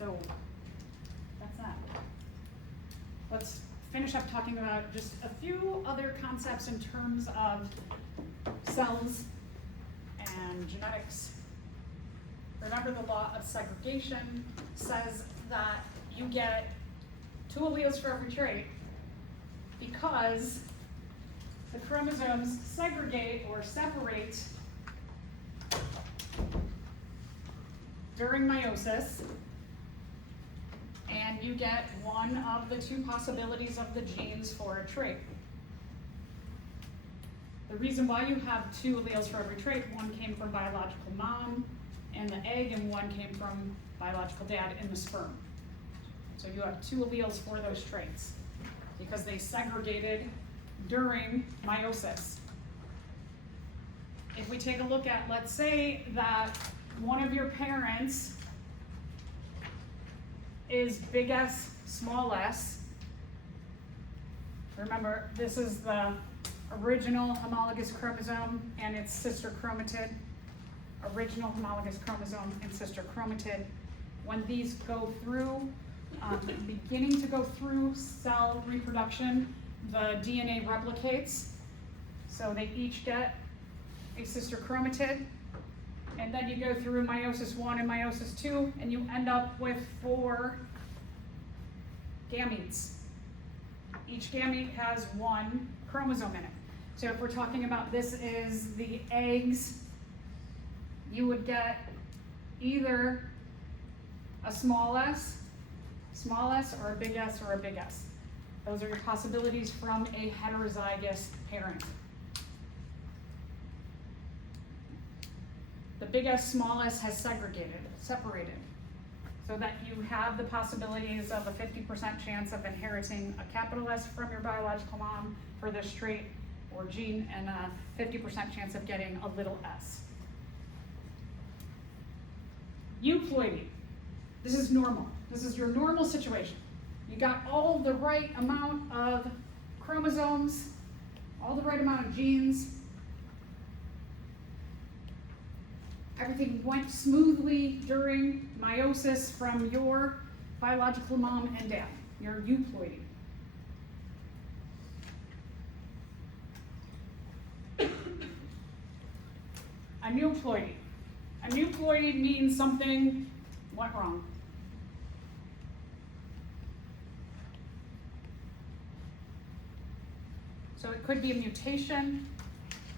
So that's that. Let's finish up talking about just a few other concepts in terms of cells and genetics. Remember, the law of segregation says that you get 2 alleles for every trait because the chromosomes segregate or separate during meiosis, and you get one of the 2 possibilities of the genes for a trait. The reason why you have 2 alleles for every trait, one came from biological mom in the egg and one came from biological dad in the sperm. So you have 2 alleles for those traits because they segregated during meiosis. If we take a look at, let's say that one of your parents is big S, small s. Remember, this is the original homologous chromosome and its sister chromatid. Original homologous chromosome and sister chromatid. When these go through, beginning to go through cell reproduction, the DNA replicates. So they each get a sister chromatid. And then you go through meiosis 1 and meiosis 2, and you end up with 4 gametes. Each gamete has 1 chromosome in it. So if we're talking about this is the eggs, you would get either a small s, or a big S, or a big S. Those are your possibilities from a heterozygous parent. The big S, small s has separated, so that you have the possibilities of a 50% chance of inheriting a capital S from your biological mom for this trait or gene, and a 50% chance of getting a little s. Euploidy. This is normal. This is your normal situation. You got all the right amount of chromosomes, all the right amount of genes. Everything went smoothly during meiosis from your biological mom and dad. You're euploidy. Aneuploidy. Aneuploidy means something went wrong. So it could be a mutation.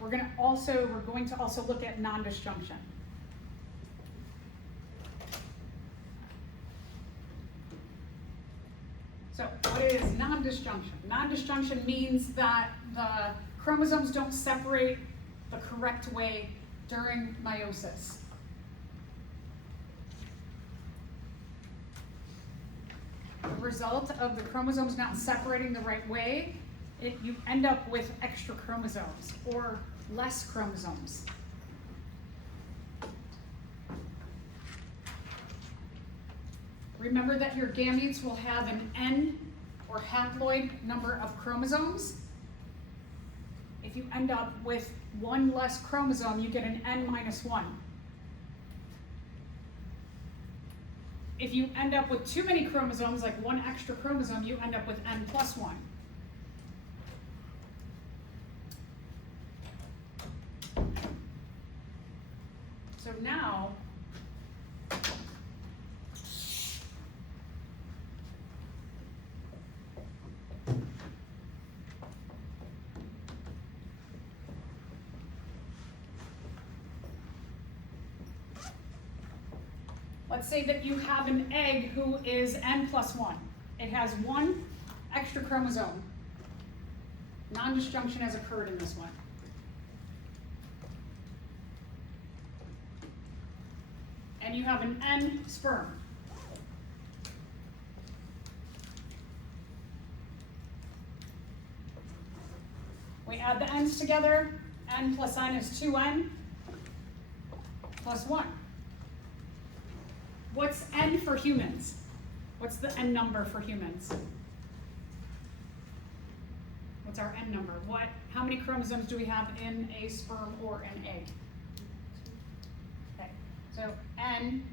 We're going to also look at nondisjunction. So what is nondisjunction? Nondisjunction means that the chromosomes don't separate the correct way during meiosis. The result of the chromosomes not separating the right way, you end up with extra chromosomes or less chromosomes. Remember that your gametes will have an N or haploid number of chromosomes. If you end up with 1 less chromosome, you get an N minus 1. If you end up with too many chromosomes, like 1 extra chromosome, you end up with N plus 1. So now, let's say that you have an egg who is N plus 1. It has 1 extra chromosome. Non-disjunction has occurred in this one. And you have an N sperm. We add the N's together. N plus N is 2N plus 1. What's N for humans? What's the N number for humans? What's our N number? How many chromosomes do we have in a sperm or an egg? Okay, so N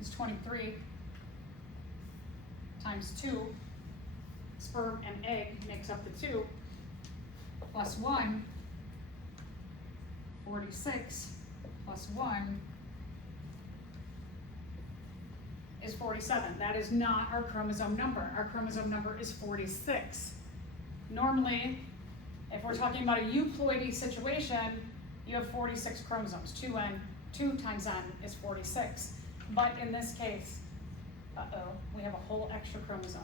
is 23 times 2, sperm and egg makes up the 2, plus 1, 46, plus 1 is 47. That is not our chromosome number. Our chromosome number is 46. Normally, if we're talking about a euploidy situation, you have 46 chromosomes. 2 times n is 46. But in this case, we have a whole extra chromosome.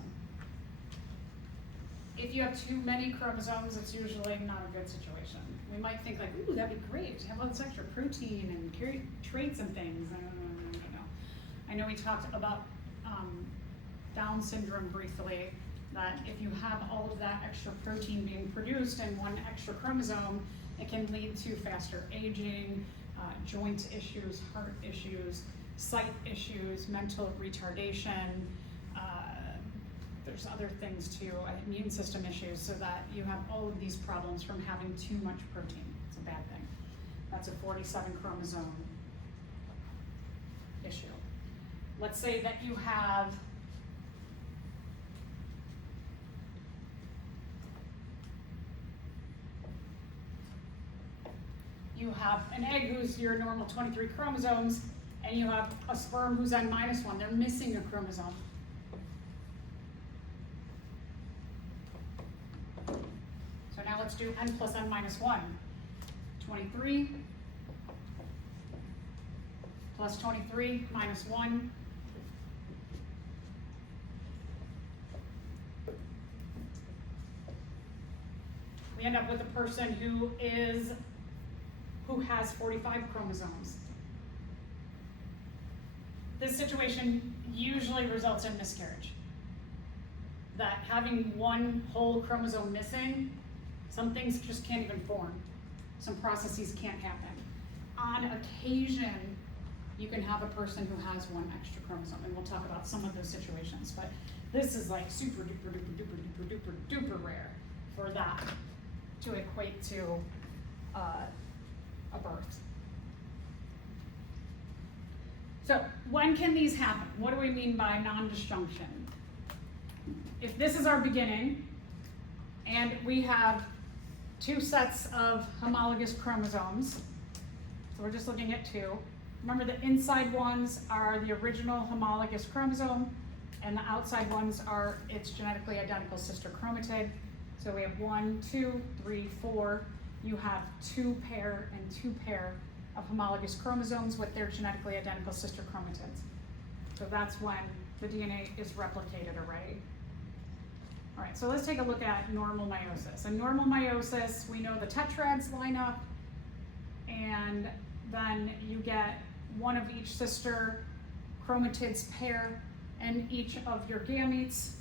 If you have too many chromosomes, it's usually not a good situation. We might think like, ooh, that'd be great to have all this extra protein and traits and things. No. I know we talked about Down syndrome briefly, that if you have all of that extra protein being produced in one extra chromosome, it can lead to faster aging, joint issues, heart issues, sight issues, mental retardation. There's other things too, immune system issues, so that you have all of these problems from having too much protein. It's a bad thing. That's a 47 chromosome issue. Let's say that you have an egg who's your normal 23 chromosomes, and you have a sperm who's n-1. They're missing a chromosome. So now let's do n plus n-1. 23 plus 23 minus 1. We end up with a person who has 45 chromosomes. This situation usually results in miscarriage. That having one whole chromosome missing, some things just can't even form. Some processes can't happen. On occasion, you can have a person who has one extra chromosome, and we'll talk about some of those situations, but this is like super duper duper duper duper duper duper rare for that to equate to a birth. So when can these happen? What do we mean by non-disjunction? If this is our beginning, and we have 2 sets of homologous chromosomes, so we're just looking at 2. Remember, the inside ones are the original homologous chromosome, and the outside ones are its genetically identical sister chromatid. So we have 1, 2, 3, 4. You have 2 pair and 2 pair of homologous chromosomes with their genetically identical sister chromatids. So that's when the DNA is replicated already. All right, so let's take a look at normal meiosis. In normal meiosis, we know the tetrads line up, and then you get one of each sister chromatids pair in each of your gametes,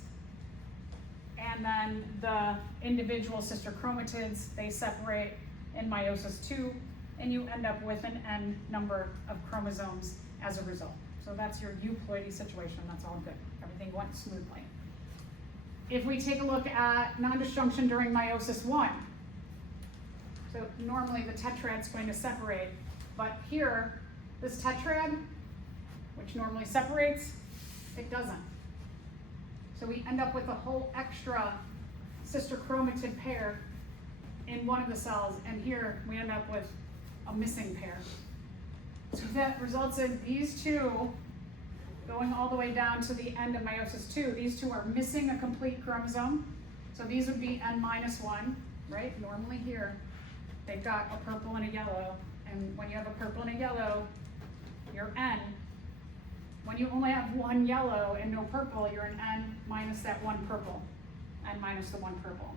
and then the individual sister chromatids, they separate in meiosis 2, and you end up with an n number of chromosomes as a result. So that's your euploidy situation. That's all good. Everything went smoothly. If we take a look at non-disjunction during meiosis 1, so normally the tetrad's going to separate, but here, this tetrad, which normally separates, it doesn't. So we end up with a whole extra sister chromatid pair in one of the cells, and here we end up with a missing pair. So that results in these 2 going all the way down to the end of meiosis 2. These 2 are missing a complete chromosome. So these would be n-1, right? Normally here, they've got a purple and a yellow. And when you have a purple and a yellow, you're n. When you only have 1 yellow and no purple, you're an n minus that 1 purple. N minus the 1 purple.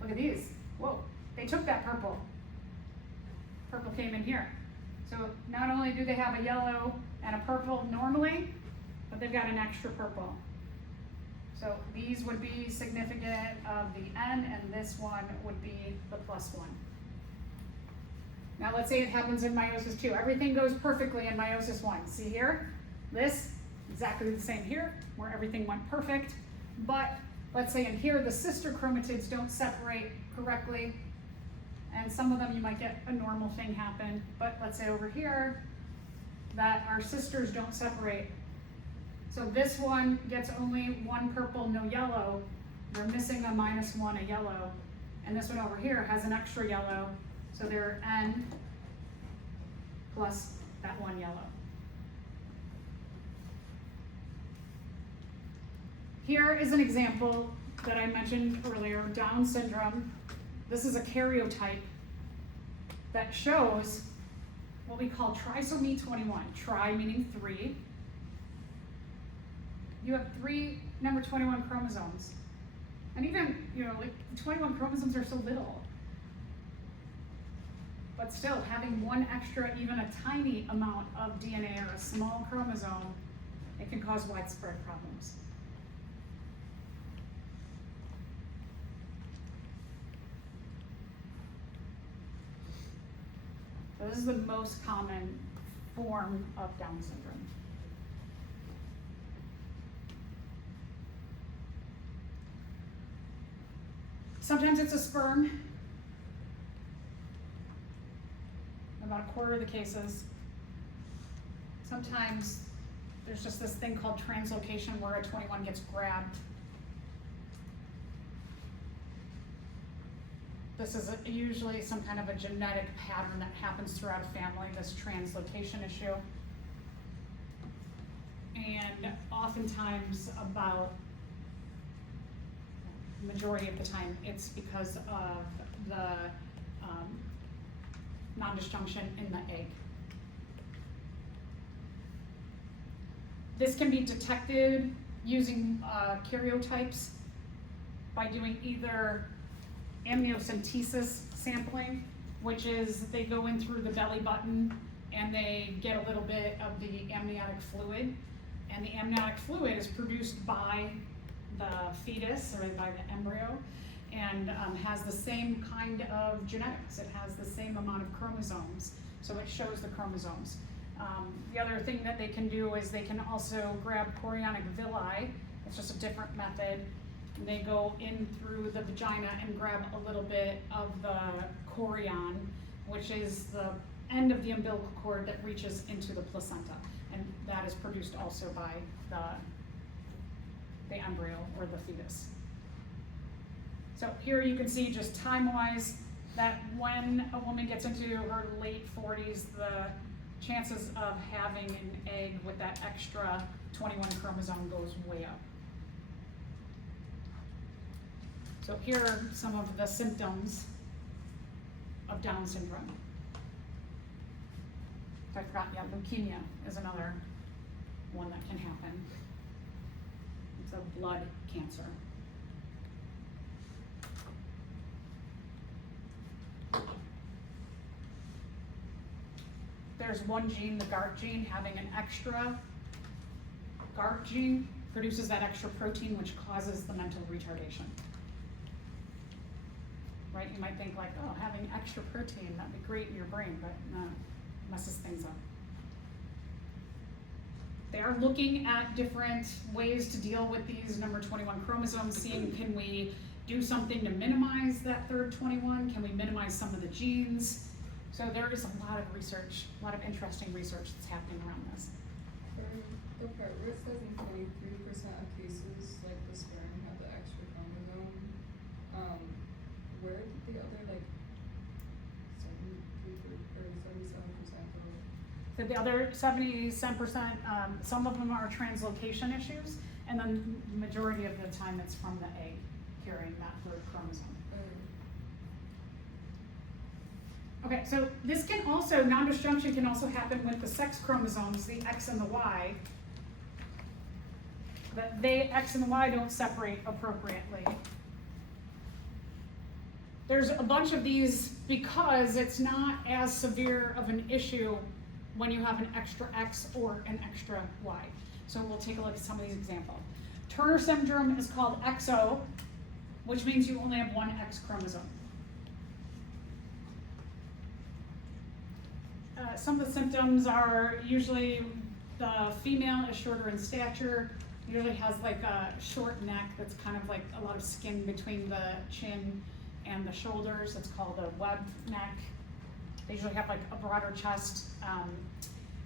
Look at these. Whoa, they took that purple. Purple came in here. So not only do they have a yellow and a purple normally, but they've got an extra purple. So these would be significant of the n, and this one would be the +1. Now let's say it happens in meiosis 2. Everything goes perfectly in meiosis 1. See here? This, exactly the same here, where everything went perfect. But let's say in here, the sister chromatids don't separate correctly, and some of them you might get a normal thing happen. But let's say over here, that our sisters don't separate So this one gets only one purple, no yellow. They're missing a -1, a yellow. And this one over here has an extra yellow. So they're N plus that one yellow. Here is an example that I mentioned earlier, Down syndrome. This is a karyotype that shows what we call trisomy 21. Tri meaning 3. You have 3 number 21 chromosomes. And even, 21 chromosomes are so little. But still, having one extra, even a tiny amount of DNA or a small chromosome, it can cause widespread problems. So this is the most common form of Down syndrome. Sometimes it's a sperm, about a quarter of the cases. Sometimes there's just this thing called translocation where a 21 gets grabbed. This is usually some kind of a genetic pattern that happens throughout a family, this translocation issue. And oftentimes, about the majority of the time, it's because of the nondisjunction in the egg. This can be detected using karyotypes by doing either amniocentesis sampling, which is they go in through the belly button and they get a little bit of the amniotic fluid, and the amniotic fluid is produced by the fetus or by the embryo, and has the same kind of genetics. It has the same amount of chromosomes, so it shows the chromosomes. The other thing that they can do is they can also grab chorionic villi. It's just a different method. And they go in through the vagina and grab a little bit of the chorion, which is the end of the umbilical cord that reaches into the placenta. And that is produced also by the embryo or the fetus. So here you can see just time-wise that when a woman gets into her late 40s, the chances of having an egg with that extra 21 chromosome goes way up. So here are some of the symptoms of Down syndrome. I forgot, yeah, leukemia is another one that can happen. It's a blood cancer. There's one gene, the GART gene, having an extra GART gene produces that extra protein which causes the mental retardation. Right? You might think like, oh, having extra protein, that'd be great in your brain, but no, it messes things up. They are looking at different ways to deal with these number 21 chromosomes, seeing can we do something to minimize that third 21? Can we minimize some of the genes? So there is a lot of research, a lot of interesting research that's happening around this. For the part where it says in 23% of cases, like the sperm have the extra chromosome, where did the other like 73 or 77% go? So the other 77%, some of them are translocation issues, and then the majority of the time it's from the egg carrying that third chromosome. Okay, so this can also, nondisjunction can also happen with the sex chromosomes, the X and the Y. But X and the Y don't separate appropriately. There's a bunch of these because it's not as severe of an issue when you have an extra X or an extra Y. So we'll take a look at some of these examples. Turner syndrome is called XO, which means you only have one X chromosome. Some of the symptoms are usually the female is shorter in stature, usually has like a short neck that's kind of like a lot of skin between the chin and the shoulders. It's called a webbed neck. They usually have like a broader chest.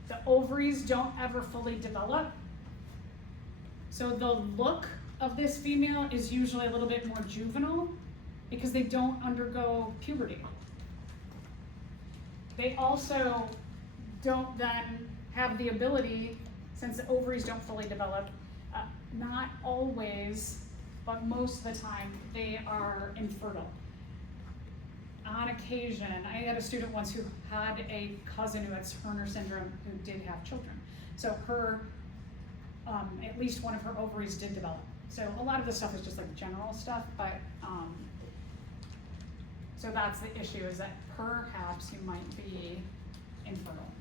The ovaries don't ever fully develop. So the look of this female is usually a little bit more juvenile because they don't undergo puberty. They also don't then have the ability, since the ovaries don't fully develop, not always, but most of the time, they are infertile. On occasion, I had a student once who had a cousin who had Turner syndrome who did have children. So her, at least one of her ovaries did develop. So a lot of this stuff is just like general stuff, but so that's the issue, is that perhaps you might be infertile.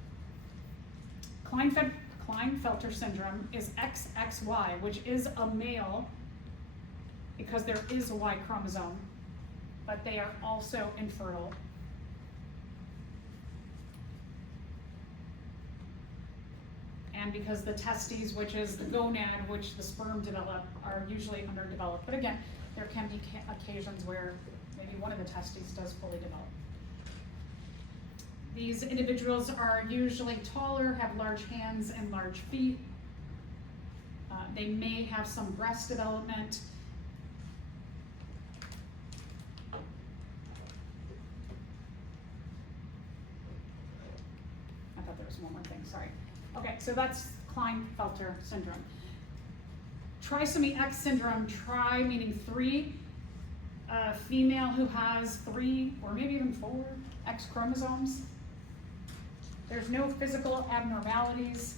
Klinefelter syndrome is XXY, which is a male because there is a Y chromosome, but they are also infertile. And because the testes, which is the gonad, which the sperm develop, are usually underdeveloped. But again, there can be occasions where maybe one of the testes does fully develop. These individuals are usually taller, have large hands and large feet. They may have some breast development. I thought there was one more thing, sorry. Okay, so that's Klinefelter syndrome. Trisomy X syndrome, tri meaning 3, a female who has 3 or maybe even 4 X chromosomes. There's no physical abnormalities.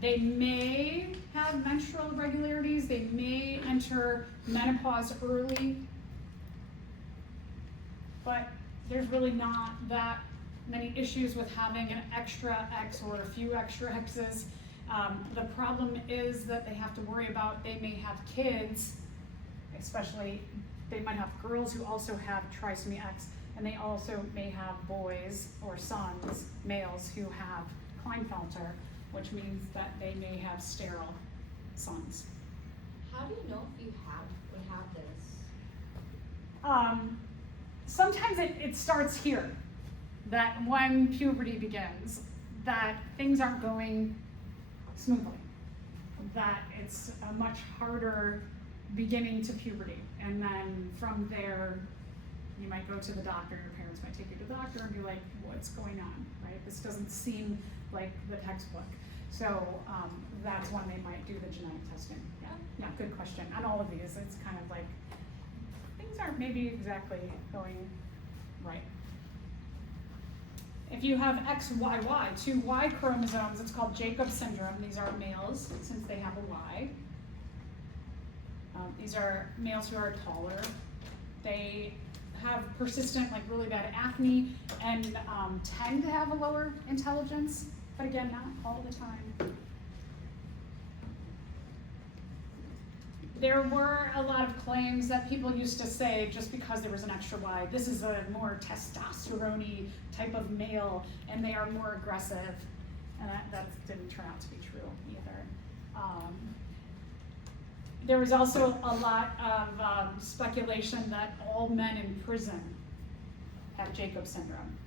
They may have menstrual irregularities. They may enter menopause early, but there's really not that many issues with having an extra X or a few extra X's. The problem is that they have to worry about, they may have kids, especially they might have girls who also have trisomy X, and they also may have boys or sons, males, who have Klinefelter, which means that they may have sterile sons. How do you know if you would have this? Sometimes it starts here, that when puberty begins, that things aren't going smoothly, that it's a much harder beginning to puberty, and then from there you might go to the doctor, your parents might take you to the doctor and be like, what's going on, right? This doesn't seem like the textbook. So that's when they might do the genetic testing. Yeah, good question. On all of these, it's kind of like, things aren't maybe exactly going right. If you have XYY, 2 Y chromosomes, it's called Jacob syndrome. These are males, since they have a Y. These are males who are taller. They have persistent, like really bad acne, and tend to have a lower intelligence, but again, not all the time. There were a lot of claims that people used to say, just because there was an extra Y, this is a more testosterone-y type of male, and they are more aggressive, and that didn't turn out to be true either. There was also a lot of speculation that all men in prison have Jacob syndrome,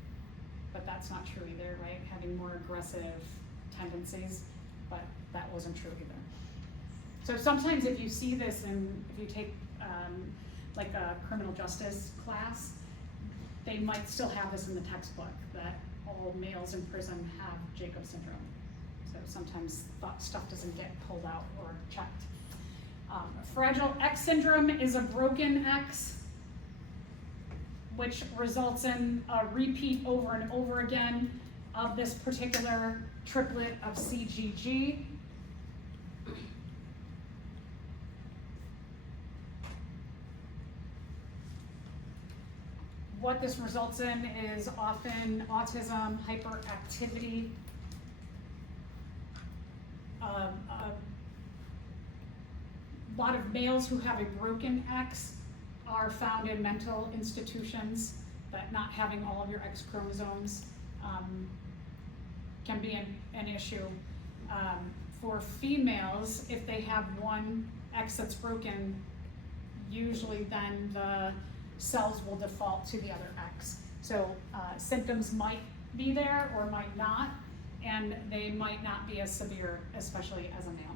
but that's not true either, right? Having more aggressive tendencies, but that wasn't true either. So sometimes if you see this, and if you take like a criminal justice class, they might still have this in the textbook, that all males in prison have Jacob syndrome. So sometimes stuff doesn't get pulled out or checked. Fragile X syndrome is a broken X, which results in a repeat over and over again of this particular triplet of CGG. What this results in is often autism, hyperactivity, a lot of males who have a broken X are found in mental institutions, but not having all of your X chromosomes can be an issue. For females, if they have one X that's broken, usually then the cells will default to the other X. So symptoms might be there or might not, and they might not be as severe, especially as a male.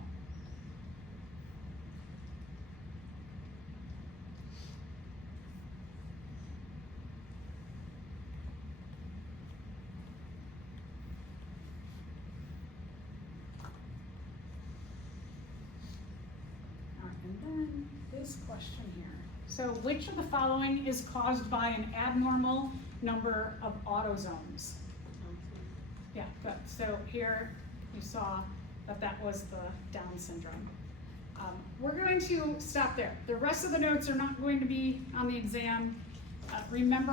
this question here. So which of the following is caused by an abnormal number of autosomes? Yeah, good. So here you saw that that was the Down syndrome. We're going to stop there. The rest of the notes are not going to be on the exam. Remember